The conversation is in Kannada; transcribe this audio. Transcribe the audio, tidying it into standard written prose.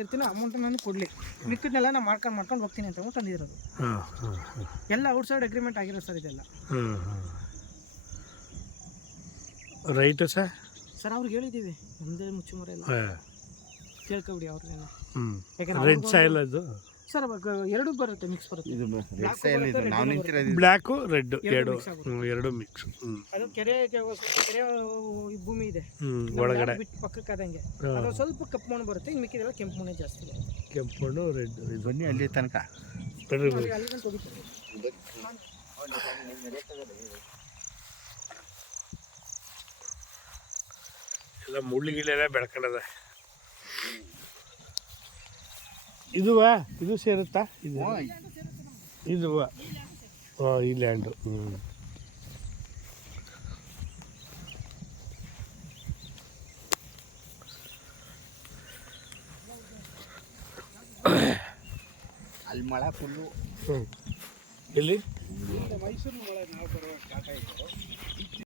ಇರ್ತೀನಿ ಅಮೌಂಟ್ ನಾನು ಕೊಡಲಿ, ಮಿಕ್ಕಿದ್ನೆಲ್ಲ ನಾನು ಮಾಡ್ಕೊಂಡು ಹೋಗ್ತೀನಿ ಅಂತ ತಂದಿರೋದು. ಎಲ್ಲ ಔಟ್ಸೈಡ್ ಅಗ್ರಿಮೆಂಟ್ ಆಗಿರೋದು ಸರ್ ಇದೆಲ್ಲ. ರೈಟು ಸರ್ ಅವ್ರಿಗೆ ಹೇಳಿದ್ದೀವಿ, ನಮ್ಮದೇ ಮುಚ್ಚುಮರ ಎಲ್ಲ ಕೇಳ್ಕೊಬಿಡಿ ಅವ್ರನ್ನೆಲ್ಲ. ರೆಡ್ ಸಾಯಿಲ್ ಅದು ಸರ್ ಎರಡೂ ಬರುತ್ತೆ, ಮಿಕ್ಸ್ ಬರುತ್ತೆ. ಬ್ಲ್ಯಾಕು ರೆಡ್ ಎರಡು ಮಿಕ್ಸ್. ಅದು ಕೆರೆ ಭೂಮಿ ಇದೆ ಒಳಗಡೆ ಬಿಟ್ಟು ಪಕ್ಕಕ್ಕೆ ಆದಂಗೆ ಅದು ಸ್ವಲ್ಪ ಕಪ್ಪು ಮಣ್ಣು ಬರುತ್ತೆ, ಇನ್ನು ಮಿಕ್ಕಿದೆಲ್ಲ ಕೆಂಪು ಮಣ್ಣೆ ಜಾಸ್ತಿ ಬರುತ್ತೆ. ಕೆಂಪು ಮಣ್ಣು ರೆಡ್. ಬನ್ನಿ ಅಲ್ಲಿ ತನಕ ಎಲ್ಲ ಮುಳ್ಳುಗಿಳೆಲ್ಲ ಬೆಳ್ಕೊಂಡದ. ಇದು ಸೇರುತ್ತಾ? ಇದು ಈ ಲ್ಯಾಂಡು. ಅಲ್ಲಿ ಮಳೆ ಫುಲ್ಲು. ಇಲ್ಲಿ ಮೈಸೂರು ಮಳೆ ನಾವು ಬರುವ ಸ್ಟಾರ್ಟ್ ಆಯಿತು.